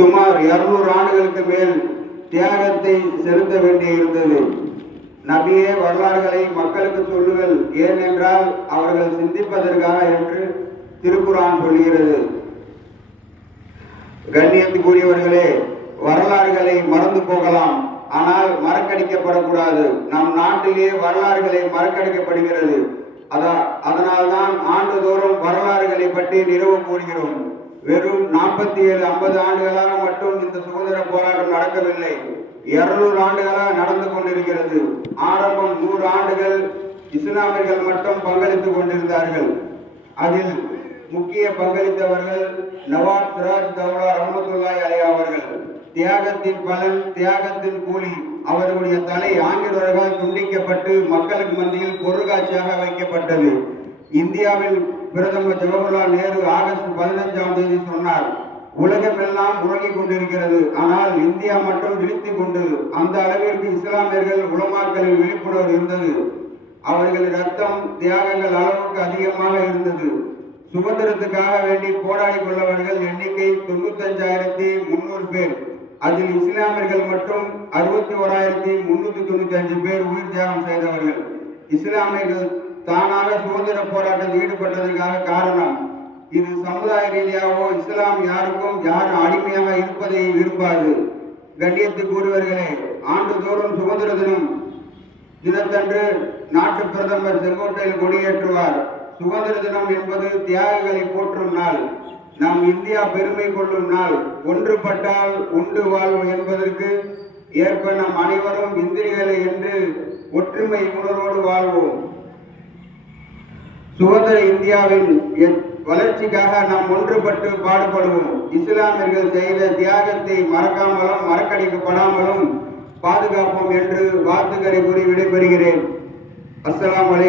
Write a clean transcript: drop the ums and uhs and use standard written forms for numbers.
சுமார் 200 ஆண்டுகளுக்கு மேல் தியாகத்தை செலுத்த வேண்டியிருந்தது. நபியே, வரலாறுகளை மக்களுக்கு சொல்லுங்கள், ஏனென்றால் அவர்கள் சிந்திப்பதற்காக என்று திருக்குர்ஆன் சொல்கிறது. கண்ணியத்துக்குரியவர்களே, வரலாறுகளை மறந்து போகலாம், ஆனால் மறக்கடிக்கப்படக்கூடாது. நம் நாட்டிலேயே வரலாறுகளை மறக்கடிக்கப்படுகிறது. அதனால்தான் ஆண்டுதோறும் வரலாறுகளை பற்றி நிறுவ கூறுகிறோம். வெறும் 47-50 ஆண்டுகளாக மட்டும் இந்த சுதந்திர போராட்டம் நடக்கவில்லை, 200 ஆண்டுகளாக நடந்து கொண்டிருக்கிறது. ஆரம்பம் 100 ஆண்டுகள் இஸ்லாமியர்கள் மட்டும் பங்களித்துக் கொண்டிருந்தார்கள். அதில் முக்கிய பங்களித்தவர்கள் நவாப் சிராஜ் தௌலா ரஹ்மத்துல்லாஹி அலைஹி அவர்கள். தியாகத்தின் பலன், தியாகத்தின் கூலி. அவர்களுடைய தலை ஆங்கிலேயர்களால் துண்டிக்கப்பட்டு மக்களுக்கு மத்தியில் பொருட்காட்சியாக வைக்கப்பட்டது. இந்தியாவில் பிரதமர் ஜவஹர்லால் நேரு ஆகஸ்ட் 15ஆம் தேதி சொன்னார், உலகமெல்லாம் உறங்கிக் கொண்டிருக்கிறது, ஆனால் இந்தியா மட்டும் விழித்துக் கொண்டு. அந்த அளவிற்கு இஸ்லாமியர்கள் உலமாக்களின் விழிப்புணர்வு இருந்தது. அவர்களின் ரத்தம், தியாகங்கள் அளவுக்கு அதிகமாக இருந்தது. சுதந்திரத்துக்காக வேண்டி போராடி கொள்ளவர்கள் எண்ணிக்கை 95,300 பேர். அதில் இஸ்லாமியர்கள் மட்டும் 61,395 பேர் உயிர் தியாகம் செய்தவர்கள். இஸ்லாமியர்கள் தானாக சுதந்திர போராட்டத்தில் ஈடுபட்டதற்காக காரணம் இது. சமுதாய ரீதியாகவோ இஸ்லாம் யாருக்கும் யாரும் அடிமையாக இருப்பதை விரும்பாது. கண்ணியத்துக்குரியவர்களே, ஆண்டுதோறும் சுதந்திர தினத்தன்று நாட்டு பிரதமர் செங்கோட்டையில் கொடியேற்றுவார். சுதந்திர தினம் என்பது தியாகங்களை போற்றும் நாள், நம் இந்தியா பெருமை கொள்ளும் நாள். ஒன்றுபட்டால் உண்டு வாழ்வு என்பதற்கு ஏற்ப நம் அனைவரும் இந்திரிகளை என்று ஒற்றுமை உணர்வோடு வாழ்வோம். சுதந்திர இந்தியாவின் வளர்ச்சிக்காக நாம் ஒன்றுபட்டு பாடுபடுவோம். இஸ்லாமியர்கள் செய்த தியாகத்தை மறக்காமலும் மறக்கடிக்கப்படாமலும் பாதுகாப்போம் என்று வாழ்த்துக்களை கூறி விடைபெறுகிறேன். அஸ்ஸலாமு அலைக்கும்.